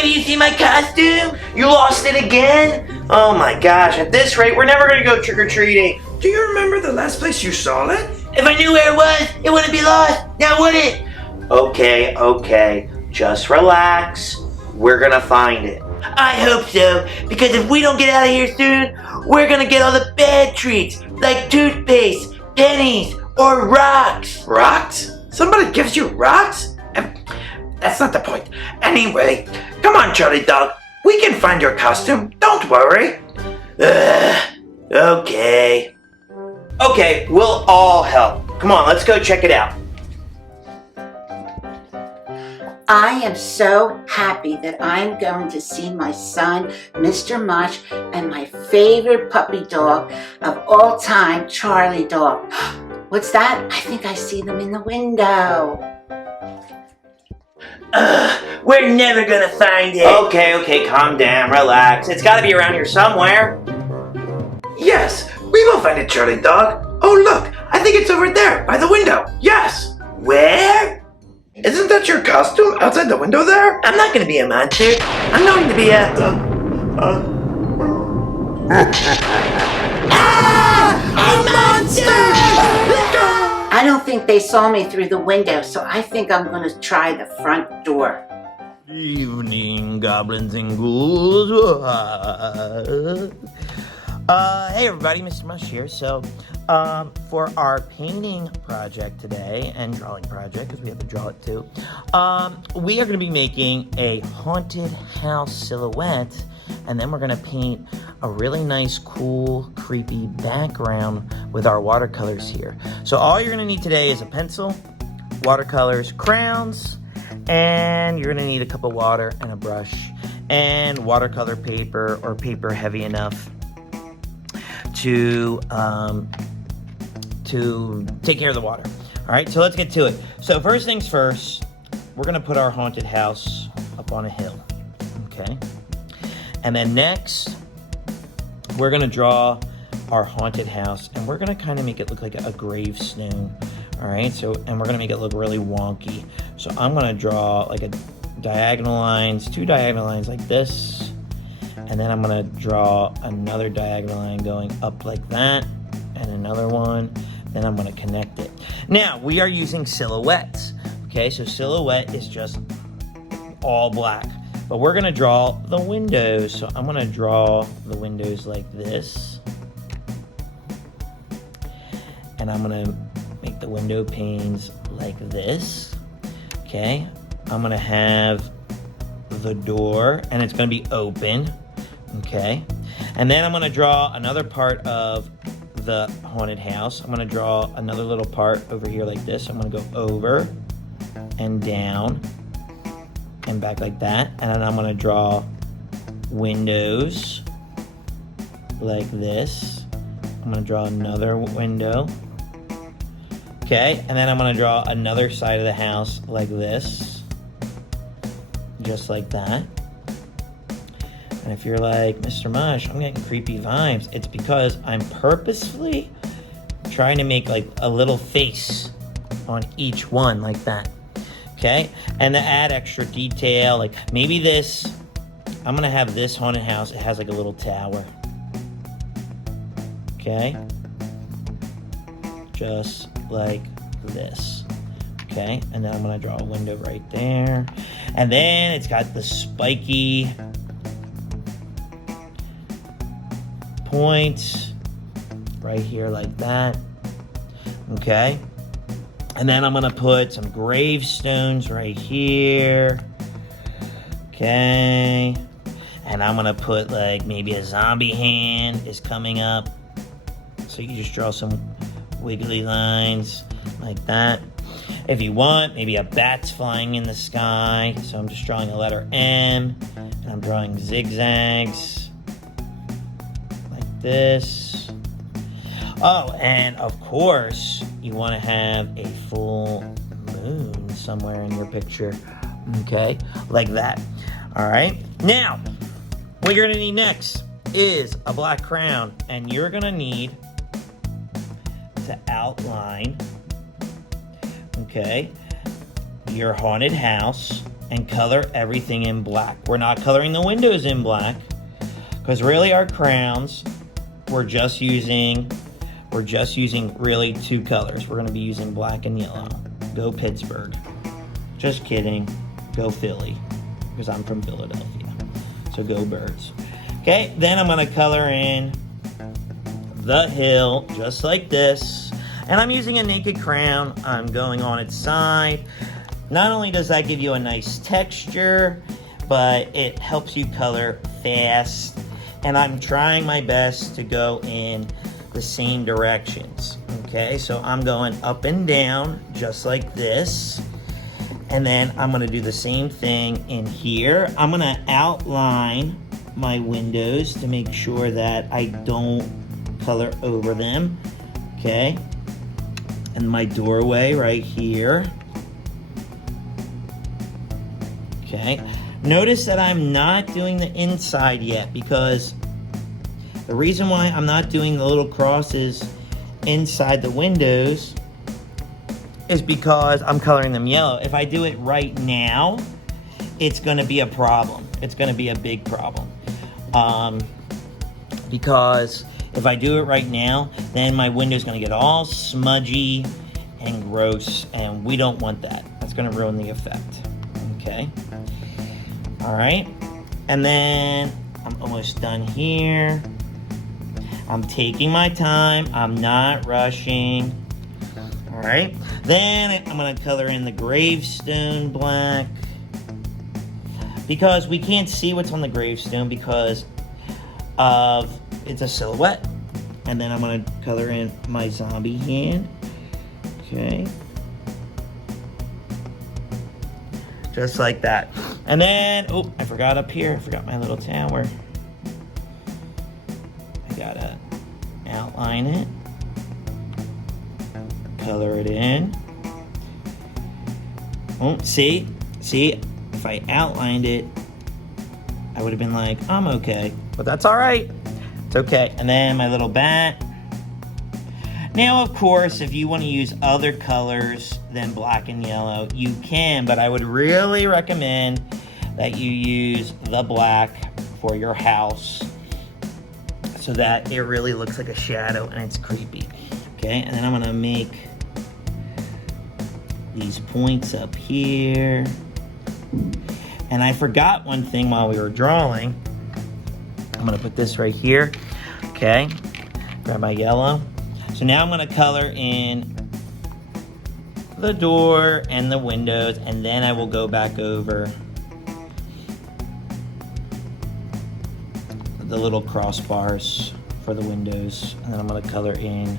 baby, you see my costume? You lost it again? Oh my gosh, at this rate, we're never gonna go trick-or-treating. Do you remember the last place you saw it? If I knew where it was, it wouldn't be lost, now would it? Okay, just relax. We're gonna find it. I hope so, because if we don't get out of here soon, we're gonna get all the bad treats, like toothpaste, pennies, or rocks. Rocks? Somebody gives you rocks? That's not the point. Anyway, come on, Charlie Dog. We can find your costume. Don't worry. Okay. Okay, we'll all help. Come on, let's go check it out. I am so happy that I'm going to see my son, Mr. Mush, and my favorite puppy dog of all time, Charlie Dog. What's that? I think I see them in the window. We're never gonna find it. Okay, calm down, relax. It's gotta be around here somewhere. Yes, we will find it, Charlie Dog. Oh, look, I think it's over there, by the window. Yes. Where? Isn't that your costume outside the window there? I'm not gonna be a monster. I'm going to be a... a monster! I don't think they saw me through the window, so I think I'm going to try the front door. Evening, goblins and ghouls. Hey everybody, Mr. Mush here. So, for our painting project today, and drawing project, because we have to draw it too, we are going to be making a haunted house silhouette, and then we're going to paint a really nice, cool, creepy background with our watercolors here. So all you're going to need today is a pencil, watercolors, crayons, and you're going to need a cup of water and a brush, and watercolor paper or paper heavy enough to take care of the water. All right, so let's get to it. So first things first, we're gonna put our haunted house up on a hill, okay? And then next, we're gonna draw our haunted house, and we're gonna kind of make it look like a gravestone, all right? So, and we're gonna make it look really wonky. So I'm gonna draw like a diagonal lines, two diagonal lines like this, and then I'm gonna draw another diagonal line going up like that, and another one, then I'm gonna connect it. Now, we are using silhouettes, okay? So silhouette is just all black, but we're gonna draw the windows. So I'm gonna draw the windows like this, and I'm gonna make the window panes like this, okay? I'm gonna have the door, and it's gonna be open, okay? And then I'm gonna draw another part of the haunted house. I'm gonna draw another little part over here like this. I'm gonna go over and down and back like that. And then I'm gonna draw windows like this. I'm gonna draw another window. Okay, and then I'm gonna draw another side of the house like this. Just like that. And if you're like, Mr. Mush, I'm getting creepy vibes, it's because I'm purposefully trying to make like a little face on each one like that, okay? And to add extra detail, like maybe this, I'm gonna have this haunted house, it has like a little tower, okay? Just like this, okay? And then I'm gonna draw a window right there. And then it's got the spiky points right here like that, okay? And then I'm gonna put some gravestones right here, okay? And I'm gonna put like maybe a zombie hand is coming up, so you just draw some wiggly lines like that. If you want, maybe a bat's flying in the sky, so I'm just drawing a letter M, and I'm drawing zigzags this. Oh, and of course, you want to have a full moon somewhere in your picture, okay? Like that, all right? Now, what you're gonna need next is a black crayon, and you're gonna need to outline, okay, your haunted house and color everything in black. We're not coloring the windows in black because really our crowns, we're just using really two colors. We're going to be using black and yellow. Go Pittsburgh. Just kidding. Go Philly, because I'm from Philadelphia. So go Birds. Okay, then I'm going to color in the hill just like this. And I'm using a naked crown. I'm going on its side. Not only does that give you a nice texture, but it helps you color fast. And I'm trying my best to go in the same directions. Okay, so I'm going up and down just like this. And then I'm going to do the same thing in here. I'm going to outline my windows to make sure that I don't color over them. Okay, and my doorway right here. Okay, notice that I'm not doing the inside yet, because the reason why I'm not doing the little crosses inside the windows is because I'm coloring them yellow. If I do it right now, it's going to be a problem. It's going to be a big problem. Because if I do it right now, then my window's going to get all smudgy and gross, and we don't want that. That's going to ruin the effect. Okay. All right. And then I'm almost done here. I'm taking my time. I'm not rushing. All right. Then I'm going to color in the gravestone black, because we can't see what's on the gravestone because of it's a silhouette. And then I'm going to color in my zombie hand. Okay. Just like that. And then, oh, I forgot up here. I forgot my little tower. I gotta outline it. Color it in. Oh, see, if I outlined it, I would have been like, I'm okay. But that's all right. It's okay. And then my little bat. Now, of course, if you want to use other colors than black and yellow, you can, but I would really recommend that you use the black for your house so that it really looks like a shadow and it's creepy. Okay, and then I'm gonna make these points up here. And I forgot one thing while we were drawing. I'm gonna put this right here. Okay, grab my yellow. So now I'm gonna color in the door and the windows, and then I will go back over the little crossbars for the windows, and then I'm gonna color in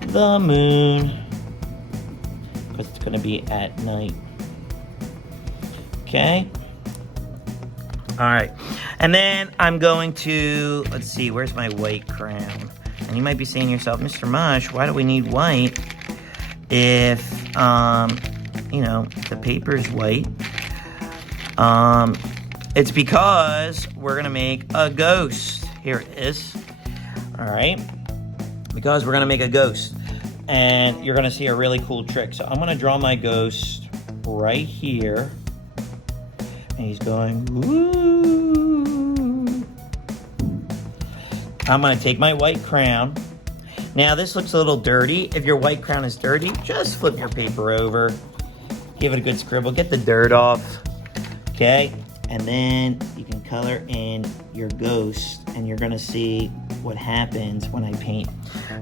the moon because it's gonna be at night. Okay. All right. And then I'm going to, let's see, where's my white crown? And you might be saying to yourself, Mr. Mush, why do we need white if, you know, the paper is white? It's because we're going to make a ghost. Here it is. All right. Because we're going to make a ghost. And you're going to see a really cool trick. So I'm going to draw my ghost right here. And he's going, woo. I'm going to take my white crown. Now, this looks a little dirty. If your white crown is dirty, just flip your paper over. Give it a good scribble. Get the dirt off. Okay? And then you can color in your ghost, and you're going to see what happens when I paint.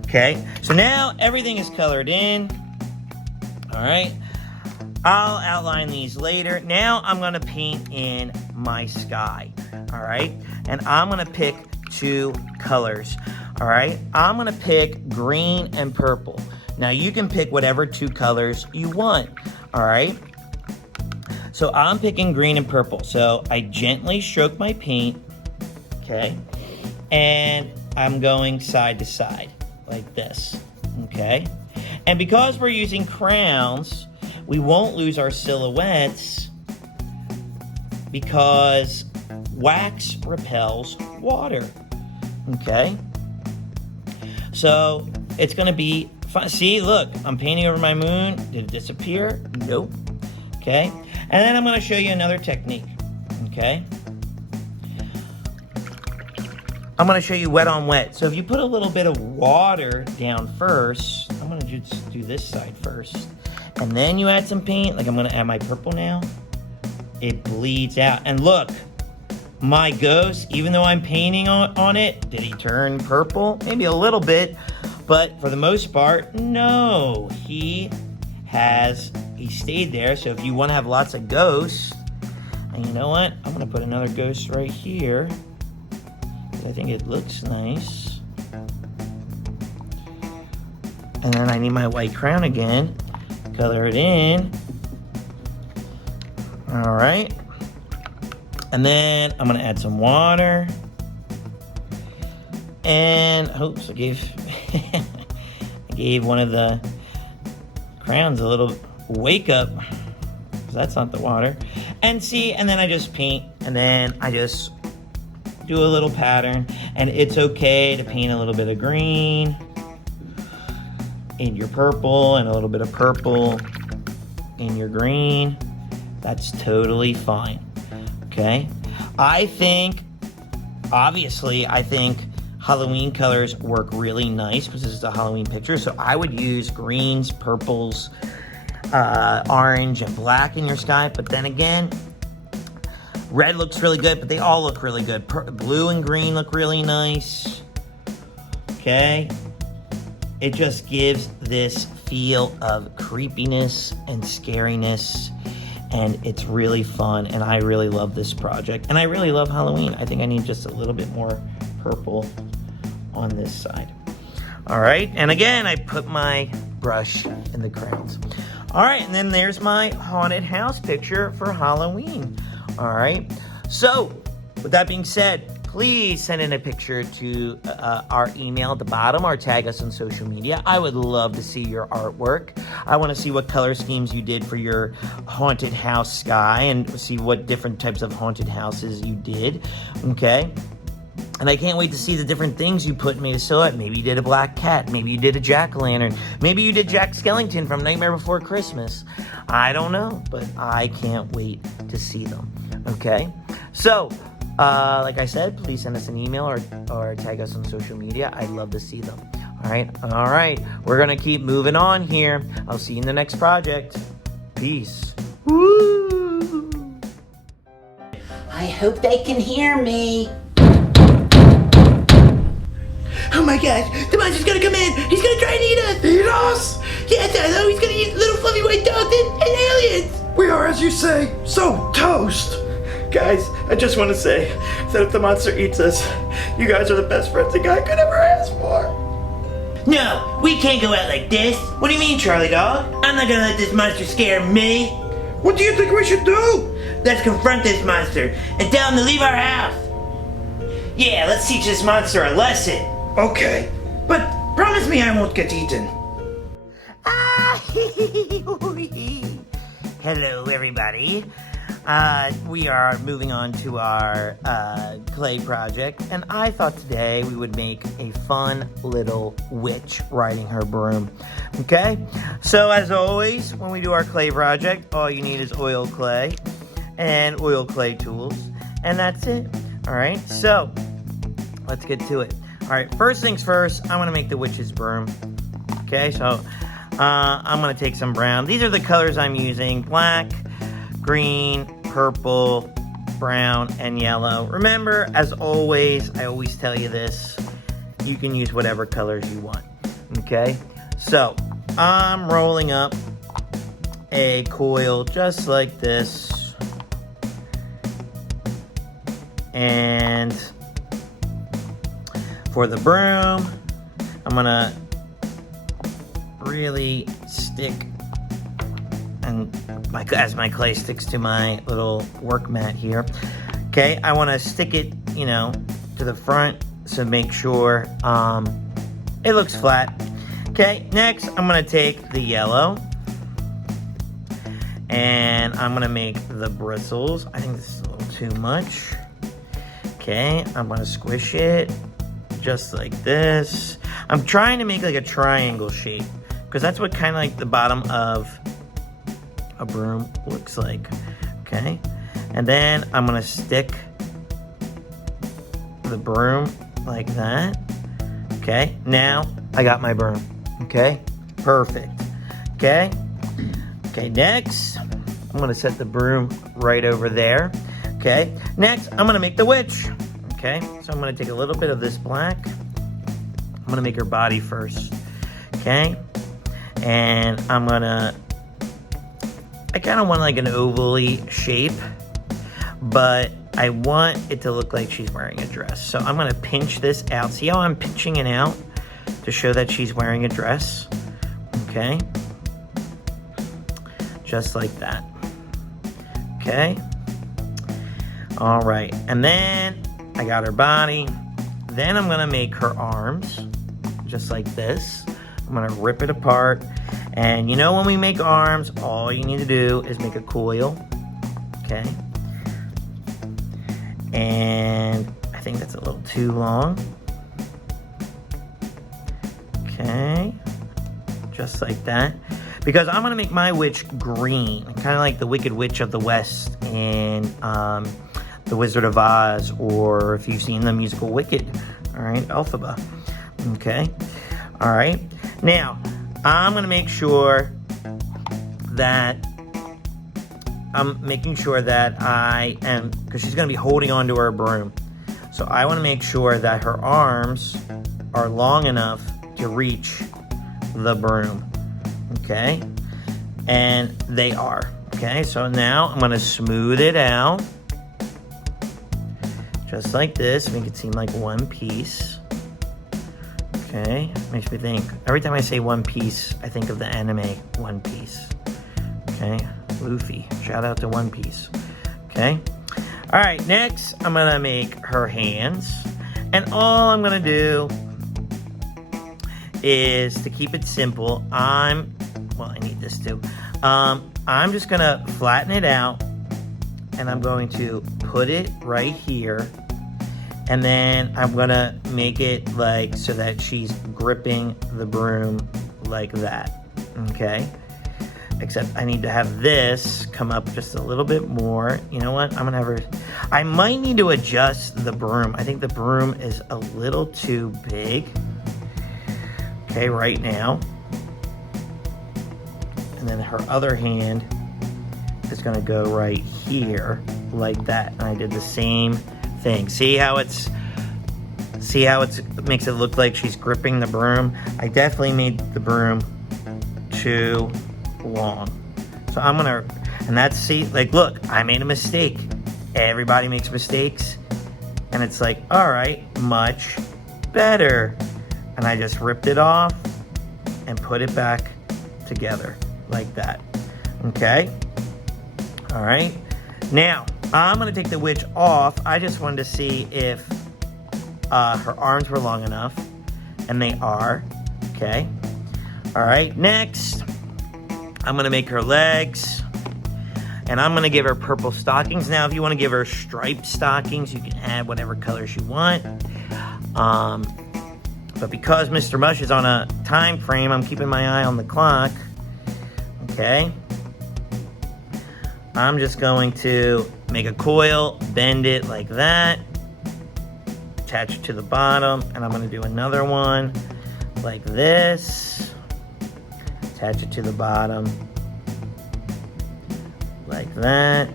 Okay? So now everything is colored in. All right? I'll outline these later. Now I'm going to paint in my sky. All right? And I'm going to pick 2 colors. All right? I'm going to pick green and purple. Now you can pick whatever 2 colors you want. All right? So I'm picking green and purple. So I gently stroke my paint. Okay? And I'm going side to side like this. Okay? And because we're using crowns, we won't lose our silhouettes because wax repels water. Okay? So it's going to be fun. See, look, I'm painting over my moon. Did it disappear? Nope. Okay? And then I'm gonna show you another technique, okay? I'm gonna show you wet on wet. So if you put a little bit of water down first, I'm gonna just do this side first. And then you add some paint, like I'm gonna add my purple now. It bleeds out. And look, my ghost, even though I'm painting on it, did he turn purple? Maybe a little bit, but for the most part, no. He stayed there. So if you wanna have lots of ghosts, and you know what? I'm gonna put another ghost right here. I think it looks nice. And then I need my white crown again. Color it in. All right. And then I'm gonna add some water. And oops, I gave one of the crowns a little wake up. That's not the water. And see, and then I just paint, and then I just do a little pattern. And it's okay to paint a little bit of green in your purple and a little bit of purple in your green. That's totally fine, okay? I think Halloween colors work really nice because this is a Halloween picture. So I would use greens, purples, orange, and black in your sky. But then again, red looks really good, but they all look really good. Blue and green look really nice, okay? It just gives this feel of creepiness and scariness, and it's really fun, and I really love this project. And I really love Halloween. I think I need just a little bit more purple on this side. All right, and again, I put my brush in the crowns. All right, and then there's my haunted house picture for Halloween. All right, so with that being said, please send in a picture to our email at the bottom or tag us on social media. I would love to see your artwork. I want to see what color schemes you did for your haunted house sky and see what different types of haunted houses you did, okay? And I can't wait to see the different things you put in me to sew it. Maybe you did a black cat. Maybe you did a jack-o'-lantern. Maybe you did Jack Skellington from Nightmare Before Christmas. I don't know, but I can't wait to see them, okay? So, like I said, please send us an email or tag us on social media. I'd love to see them. All right. We're going to keep moving on here. I'll see you in the next project. Peace. Woo! I hope they can hear me. Oh my gosh, the monster's gonna come in. He's gonna try and eat us. Eat us? Yes, I know. He's gonna eat little fluffy white dogs and aliens. We are, as you say, so toast. Guys, I just want to say that if the monster eats us, you guys are the best friends a guy could ever ask for. No, we can't go out like this. What do you mean, Charlie Dog? I'm not gonna let this monster scare me. What do you think we should do? Let's confront this monster and tell him to leave our house. Yeah, let's teach this monster a lesson. Okay, but promise me I won't get eaten. Hello, everybody. We are moving on to our clay project, and I thought today we would make a fun little witch riding her broom. Okay? So, as always, when we do our clay project, all you need is oil clay and oil clay tools, and that's it. All right? So, let's get to it. All right, first things first, I want to make the witch's broom. Okay, so I'm going to take some brown. These are the colors I'm using: black, green, purple, brown, and yellow. Remember, as always, I always tell you this, you can use whatever colors you want. Okay, so I'm rolling up a coil just like this. And for the broom, I'm gonna really stick, and as my clay sticks to my little work mat here. Okay, I want to stick it, to the front, so make sure it looks flat. Okay, next I'm gonna take the yellow, and I'm gonna make the bristles. I think this is a little too much. Okay, I'm gonna squish it just like this. I'm trying to make like a triangle shape because that's what kind of like the bottom of a broom looks like. Okay, and then I'm gonna stick the broom like that. Okay, now I got my broom. Okay, perfect. Okay, next I'm gonna set the broom right over there. Okay, next I'm gonna make the witch. Okay, so I'm gonna take a little bit of this black. I'm gonna make her body first. Okay, and I kind of want like an oval-y shape, but I want it to look like she's wearing a dress. So I'm gonna pinch this out. See how I'm pinching it out to show that she's wearing a dress? Okay, just like that. Okay, all right, and then I got her body. Then I'm gonna make her arms, just like this. I'm gonna rip it apart. And you know when we make arms, all you need to do is make a coil, okay? And I think that's a little too long. Okay, just like that. Because I'm gonna make my witch green, kind of like the Wicked Witch of the West in The Wizard of Oz, or if you've seen the musical Wicked, all right, Elphaba, okay? All right, now I'm gonna make sure that I am, because she's gonna be holding onto her broom. So I wanna make sure that her arms are long enough to reach the broom, okay? And they are, okay? So now I'm gonna smooth it out, just like this, make it seem like one piece. Okay, makes me think, every time I say One Piece, I think of the anime One Piece. Okay, Luffy, shout out to One Piece. Okay, all right, next I'm gonna make her hands, and all I'm gonna do is, to keep it simple, I need this too. I'm just gonna flatten it out, and I'm going to put it right here. And then I'm gonna make it like so that she's gripping the broom like that, okay? Except I need to have this come up just a little bit more. You know what? I'm gonna have her, I might need to adjust the broom. I think the broom is a little too big, okay, right now. And then her other hand is gonna go right here like that. And I did the same thing. See how it makes it look like she's gripping the broom? I definitely made the broom too long. So I'm gonna, and that's, see, like, look, I made a mistake. Everybody makes mistakes. And it's like, all right, much better. And I just ripped it off and put it back together like that. Okay? All right. Now, I'm gonna take the witch off. I just wanted to see if her arms were long enough, and they are. Okay. All right, next, I'm gonna make her legs, and I'm gonna give her purple stockings. Now, if you wanna give her striped stockings, you can add whatever colors you want. But because Mr. Mush is on a time frame, I'm keeping my eye on the clock. Okay. I'm just going to make a coil, bend it like that, attach it to the bottom, and I'm gonna do another one like this, attach it to the bottom like that,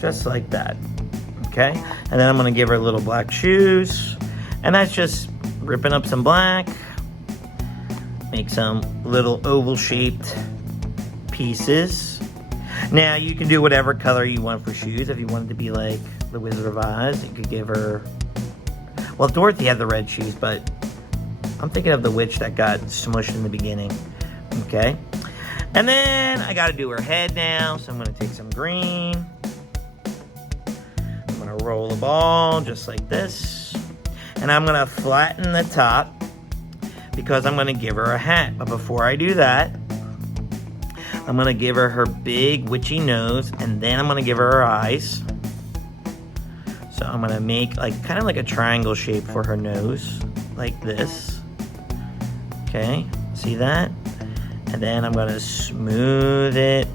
just like that, okay? And then I'm gonna give her little black shoes, and that's just ripping up some black, make some little oval shaped pieces. Now you can do whatever color you want for shoes. If you wanted to be like the Wizard of Oz, you could give her, well, Dorothy had the red shoes, but I'm thinking of the witch that got smushed in the beginning. Okay, and then I got to do her head now, so I'm going to take some green, I'm going to roll a ball just like this, and I'm going to flatten the top because I'm going to give her a hat. But before I do that, I'm going to give her her big witchy nose, and then I'm going to give her her eyes. So I'm going to make like kind of like a triangle shape for her nose, like this. Okay, see that? And then I'm gonna smooth it.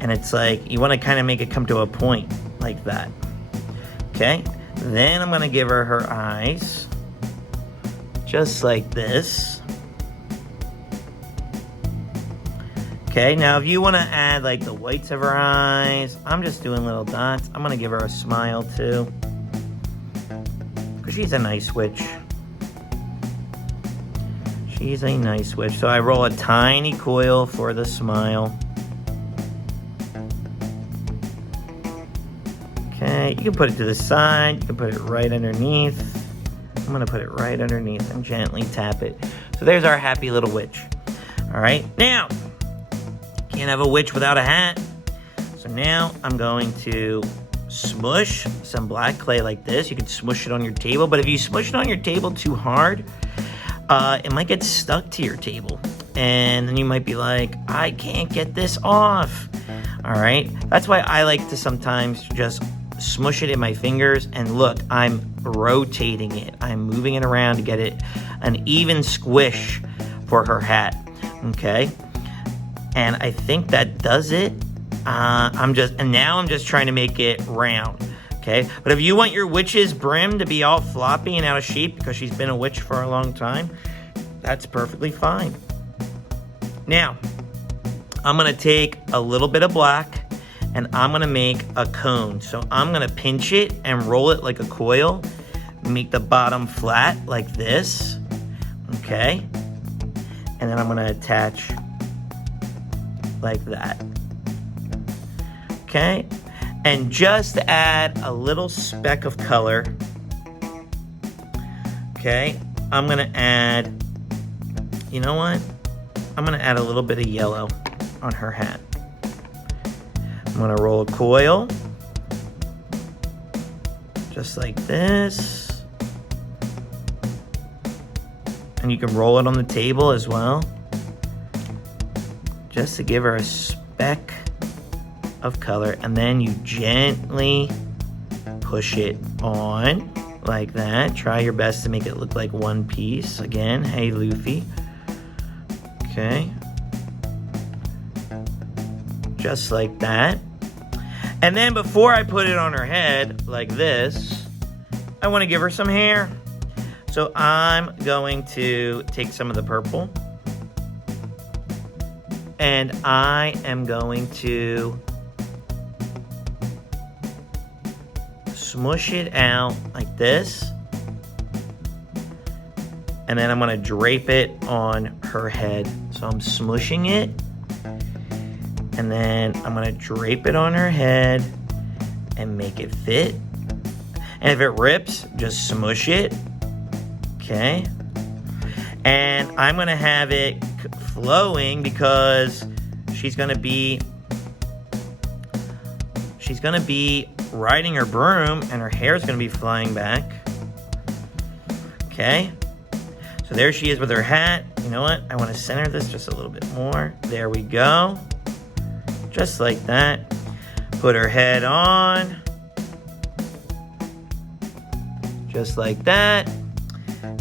And it's like, you wanna kinda make it come to a point like that. Okay? Then I'm gonna give her her eyes. Just like this. Okay, now if you wanna add like the whites of her eyes, I'm just doing little dots. I'm gonna give her a smile too. Because she's a nice witch. She's a nice witch. So I roll a tiny coil for the smile. Okay, you can put it to the side. You can put it right underneath. I'm gonna put it right underneath and gently tap it. So there's our happy little witch. All right, now, can't have a witch without a hat. So now I'm going to smush some black clay like this. You can smush it on your table, but if you smush it on your table too hard, it might get stuck to your table. And then you might be like, I can't get this off. All right, that's why I like to sometimes just smush it in my fingers, and look, I'm rotating it. I'm moving it around to get it an even squish for her hat, okay? And I think that does it. Now I'm just trying to make it round, okay? But if you want your witch's brim to be all floppy and out of shape because she's been a witch for a long time, that's perfectly fine. Now, I'm gonna take a little bit of black and I'm gonna make a cone. So I'm gonna pinch it and roll it like a coil, make the bottom flat like this, okay? And then I'm gonna attach like that, okay? And just add a little speck of color, okay? I'm gonna add, you know what? I'm gonna add a little bit of yellow on her hat. I'm gonna roll a coil, just like this. And you can roll it on the table as well, just to give her a speck of color. And then you gently push it on like that. Try your best to make it look like one piece. Again, hey Luffy. Okay. Just like that. And then before I put it on her head like this, I want to give her some hair. So I'm going to take some of the purple and I am going to smush it out like this. And then I'm going to drape it on her head. So I'm smushing it. And then I'm gonna drape it on her head and make it fit. And if it rips, just smush it, okay? And I'm gonna have it flowing because she's gonna be riding her broom and her hair is gonna be flying back, okay? So there she is with her hat. You know what? I wanna center this just a little bit more. There we go. Just like that. Put her head on. Just like that.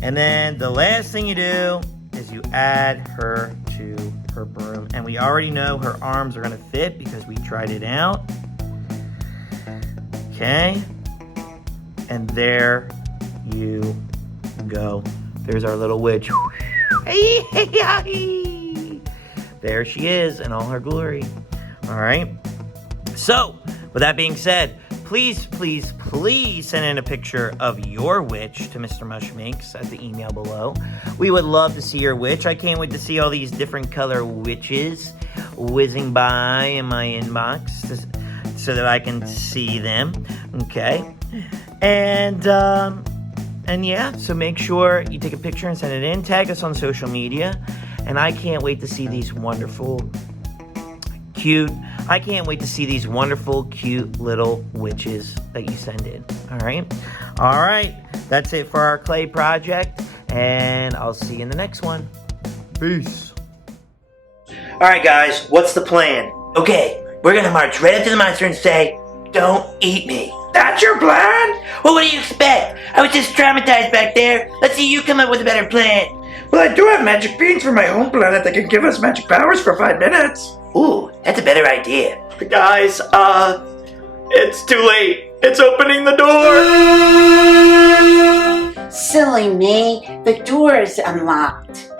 And then the last thing you do is you add her to her broom. And we already know her arms are gonna fit because we tried it out. Okay. And there you go. There's our little witch. There she is in all her glory. All right. So, with that being said, please, please, please send in a picture of your witch to Mr. Mush Makes at the email below. We would love to see your witch. I can't wait to see all these different color witches whizzing by in my inbox so that I can see them. Okay. And yeah, so make sure you take a picture and send it in. Tag us on social media. And I can't wait to see these wonderful, cute little witches that you send in. All right, that's it for our clay project, and I'll see you in the next one. Peace. All right, guys, what's the plan? Okay, we're gonna march right up to the monster and say, "Don't eat me." That's your plan? Well, what do you expect? I was just traumatized back there. Let's see you come up with a better plan. Well, I do have magic beans from my home planet that can give us magic powers for 5 minutes. Ooh, that's a better idea. Guys, it's too late. It's opening the door. Silly me, the door is unlocked.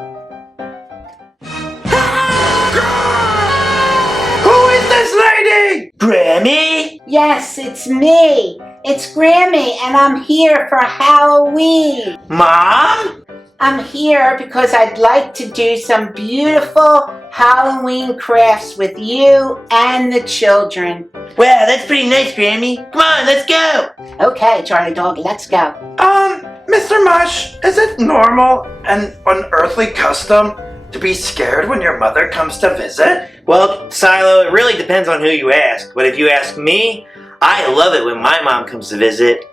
Who is this lady? Grammy? Yes, it's me. It's Grammy, and I'm here for Halloween. Mom? I'm here because I'd like to do some beautiful Halloween crafts with you and the children. Wow, that's pretty nice, Grammy. Come on, let's go. Okay, Charlie Dog, let's go. Mr. Mush, is it normal and unearthly custom to be scared when your mother comes to visit? Well, Cilo, it really depends on who you ask. But if you ask me, I love it when my mom comes to visit.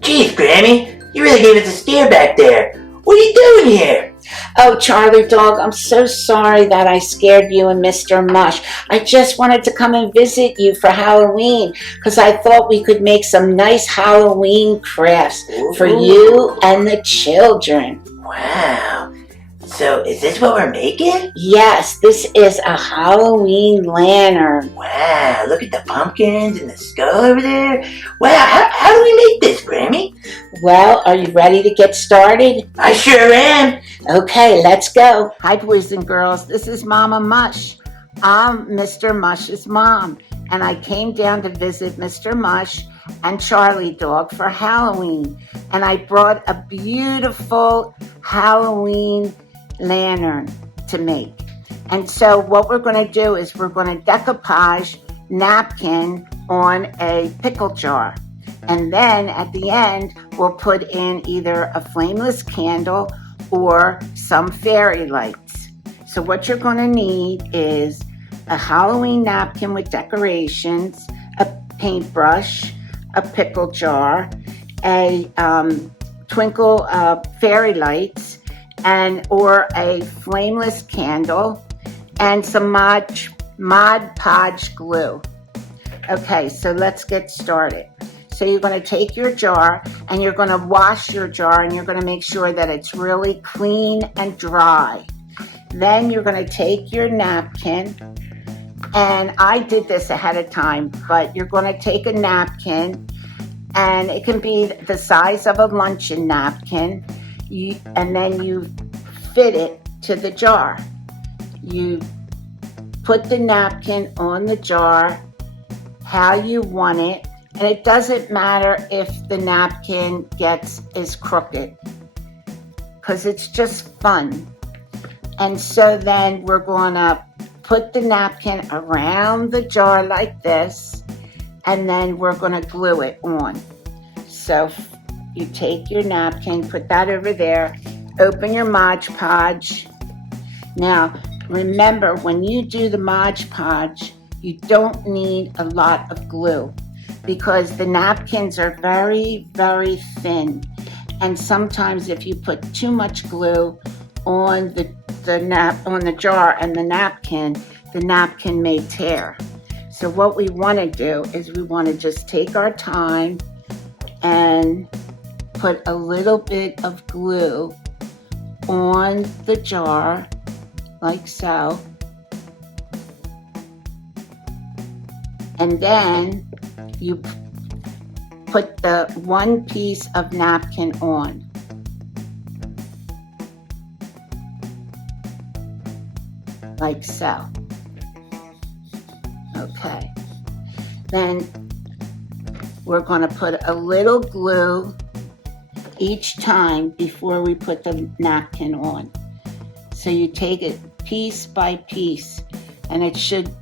Geez, Grammy, you really gave us a scare back there. What are you doing here? Oh, Charlie Dog, I'm so sorry that I scared you and Mr. Mush. I just wanted to come and visit you for Halloween because I thought we could make some nice Halloween crafts for you and the children. Wow. So, is this what we're making? Yes, this is a Halloween lantern. Wow, look at the pumpkins and the skull over there. Wow, how do we make this, Grammy? Well, are you ready to get started? I sure am. Okay, let's go. Hi, boys and girls. This is Mama Mush. I'm Mr. Mush's mom, and I came down to visit Mr. Mush and Charlie Dog for Halloween. And I brought a beautiful Halloween lantern to make. And so what we're going to do is we're going to decoupage napkin on a pickle jar. And then at the end, we'll put in either a flameless candle or some fairy lights. So what you're going to need is a Halloween napkin with decorations, a paintbrush, a pickle jar, a twinkle fairy lights, or a flameless candle, and some Modge Podge glue. Okay, so let's get started. So you're going to take your jar and you're going to wash your jar and you're going to make sure that it's really clean and dry. Then you're going to take your napkin, and I did this ahead of time, but you're going to take a napkin, and it can be the size of a luncheon napkin, and then you fit it to the jar. You put the napkin on the jar how you want it, and it doesn't matter if the napkin is crooked, because it's just fun. And so then we're going to put the napkin around the jar like this, and then we're going to glue it on. So you take your napkin, put that over there, open your Modge Podge. Now, remember, when you do the Modge Podge, you don't need a lot of glue because the napkins are very, very thin. And sometimes if you put too much glue on the jar and the napkin may tear. So what we want to do is we want to just take our time and put a little bit of glue on the jar, like so. And then you put the one piece of napkin on. Like so. Okay. Then we're going to put a little glue each time before we put the napkin on. So you take it piece by piece, and it should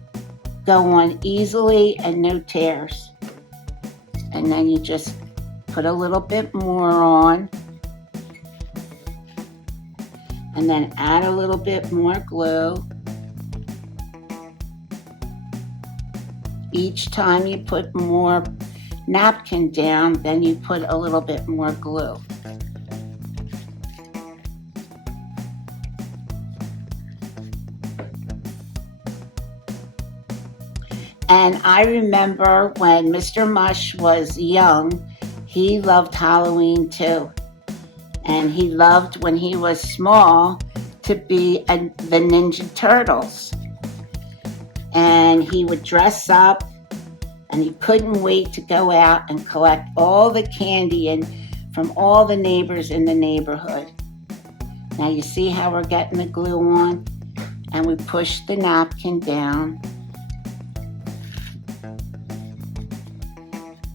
go on easily and no tears. And then you just put a little bit more on, and then add a little bit more glue. Each time you put more napkin down, then you put a little bit more glue. And I remember when Mr. Mush was young, he loved Halloween too. And he loved, when he was small, to be the Ninja Turtles. And he would dress up, and he couldn't wait to go out and collect all the candy from all the neighbors in the neighborhood. Now you see how we're getting the glue on? And we push the napkin down.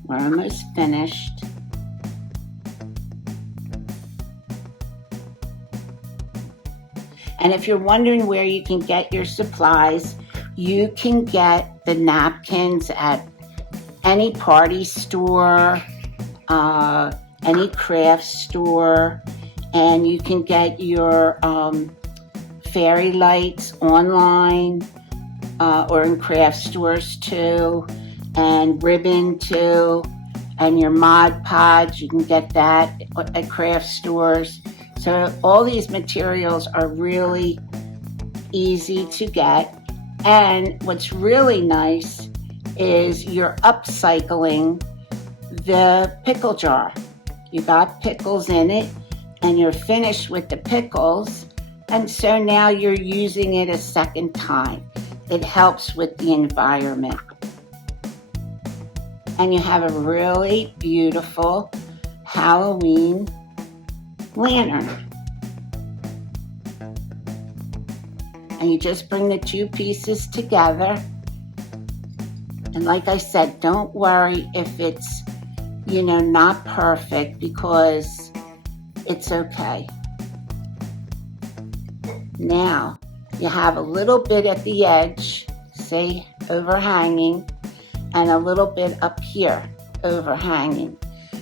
We're almost finished. And if you're wondering where you can get your supplies, you can get the napkins at any party store, any craft store, and you can get your fairy lights online or in craft stores too, and ribbon too, and your Modge Podge, you can get that at craft stores. So all these materials are really easy to get. And what's really nice is you're upcycling the pickle jar. You got pickles in it, and you're finished with the pickles, and so now you're using it a second time. It helps with the environment. And you have a really beautiful Halloween lantern. And you just bring the two pieces together. And like I said, don't worry if it's, not perfect, because it's okay. Now, you have a little bit at the edge, say overhanging, and a little bit up here, overhanging.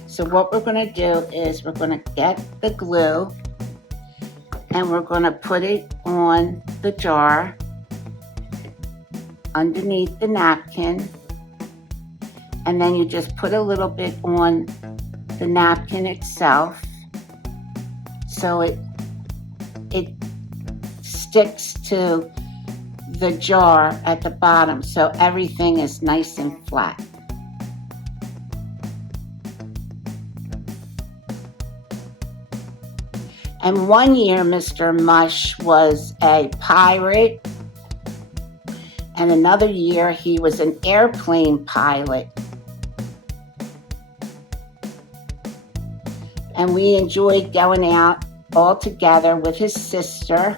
So what we're going to do is we're going to get the glue, and we're going to put it on the jar underneath the napkin, and then you just put a little bit on the napkin itself so it sticks to the jar at the bottom, so everything is nice and flat. And one year, Mr. Mush was a pirate, and another year he was an airplane pilot. And we enjoyed going out all together with his sister,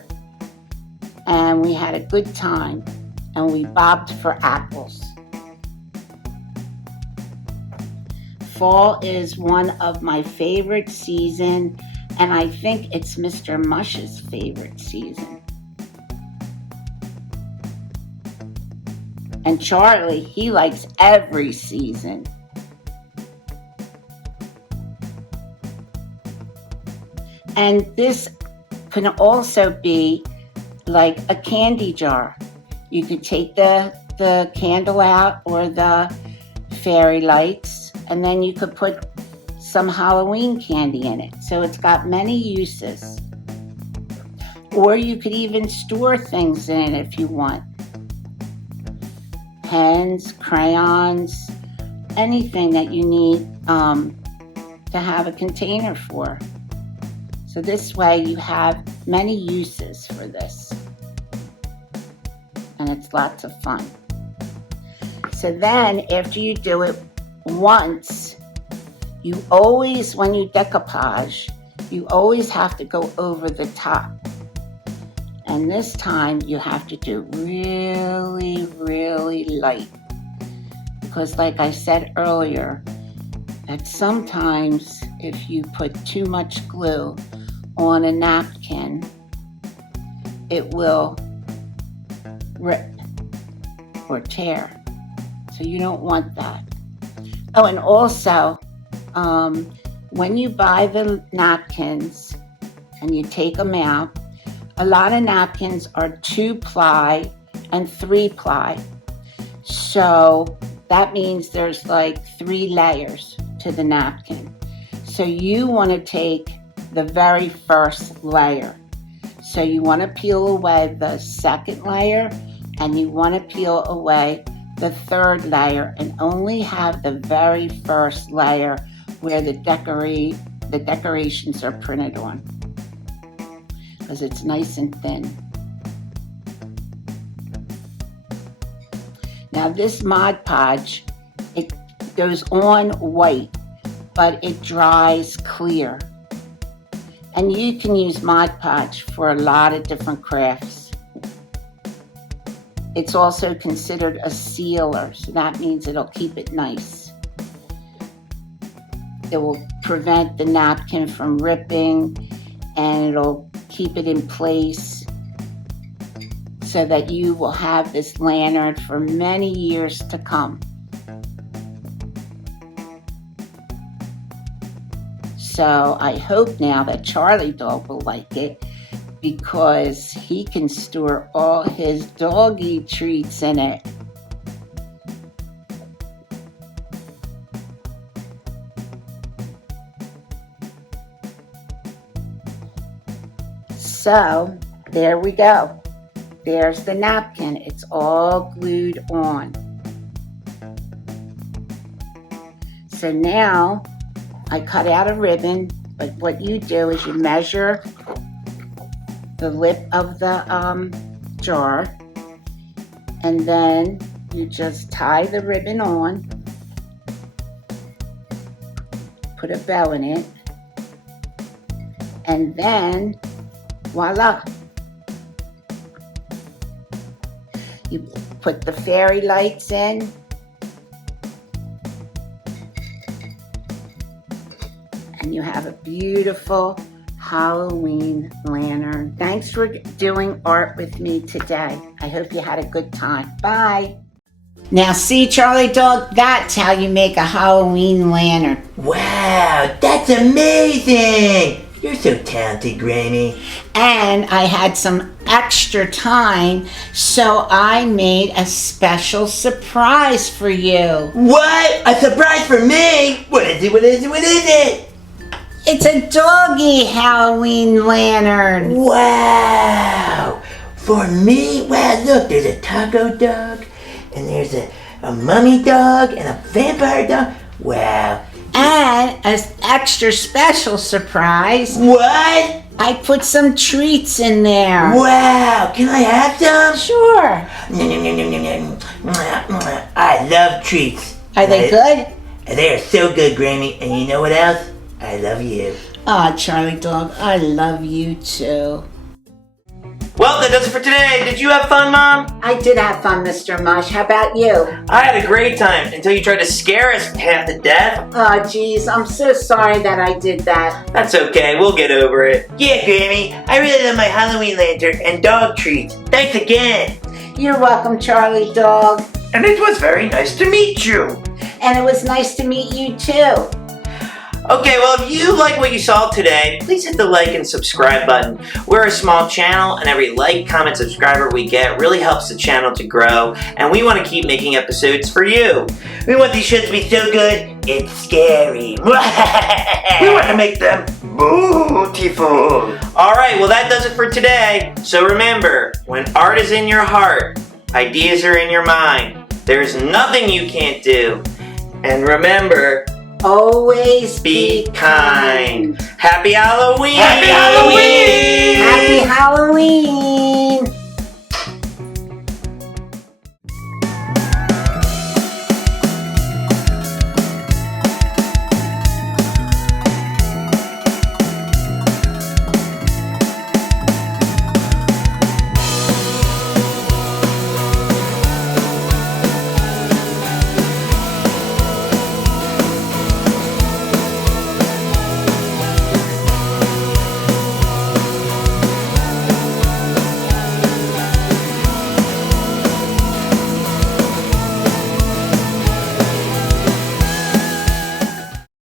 and we had a good time, and we bobbed for apples. Fall is one of my favorite seasons, and I think it's Mr. Mush's favorite season. And Charlie, he likes every season. And this can also be like a candy jar. You could take the candle out or the fairy lights, and then you could put some Halloween candy in it. So it's got many uses. Or you could even store things in it if you want. Pens, crayons, anything that you need to have a container for. So this way you have many uses for this. And it's lots of fun. So then after you do it once, you always, when you decoupage, you always have to go over the top. And this time you have to do really, really light. Because like I said earlier, that sometimes if you put too much glue on a napkin, it will rip or tear. So you don't want that. Oh, and also, when you buy the napkins and you take them out, a lot of napkins are 2-ply and 3-ply. So that means there's like 3 layers to the napkin. So you want to take the very first layer. So you want to peel away the second layer, and you want to peel away the third layer, and only have the very first layer where the the decorations are printed on, because it's nice and thin. Now this Mod Podge, it goes on white, but it dries clear. And you can use Mod Podge for a lot of different crafts. It's also considered a sealer, so that means it'll keep it nice. It will prevent the napkin from ripping, and it'll keep it in place so that you will have this lantern for many years to come. So I hope now that Charlie Dog will like it, because he can store all his doggy treats in it. So there we go. There's the napkin. It's all glued on. So now I cut out a ribbon, but what you do is you measure the lip of the jar, and then you just tie the ribbon on, put a bow in it, and then voila. You put the fairy lights in, and you have a beautiful Halloween lantern. Thanks for doing art with me today. I hope you had a good time. Bye. Now see, Charlie Dog, that's how you make a Halloween lantern. Wow, that's amazing! You're so talented, Granny. And I had some extra time, so I made a special surprise for you. What? A surprise for me? What is it? It's a doggy Halloween lantern. Wow! For me? Wow, look, there's a taco dog, and there's a mummy dog, and a vampire dog. Wow. And an extra special surprise. What? I put some treats in there. Wow, can I have some? Sure. I love treats. Are they good? They are so good, Granny, and you know what else? I love you. Aw, Charlie Dog, I love you too. Well, that does it for today. Did you have fun, Mom? I did have fun, Mr. Mush. How about you? I had a great time until you tried to scare us half to death. Oh, geez, I'm so sorry that I did that. That's okay. We'll get over it. Yeah, Granny, I really love my Halloween lantern and dog treats. Thanks again. You're welcome, Charlie Dog. And it was very nice to meet you. And it was nice to meet you too. Okay, well, if you like what you saw today, please hit the like and subscribe button. We're a small channel, and every like, comment, subscriber we get really helps the channel to grow, and we want to keep making episodes for you. We want these shows to be so good, it's scary. We want to make them beautiful. Alright, well that does it for today. So remember, when art is in your heart, ideas are in your mind, there's nothing you can't do. And remember, Always be kind. Happy Halloween! Happy Halloween! Happy Halloween!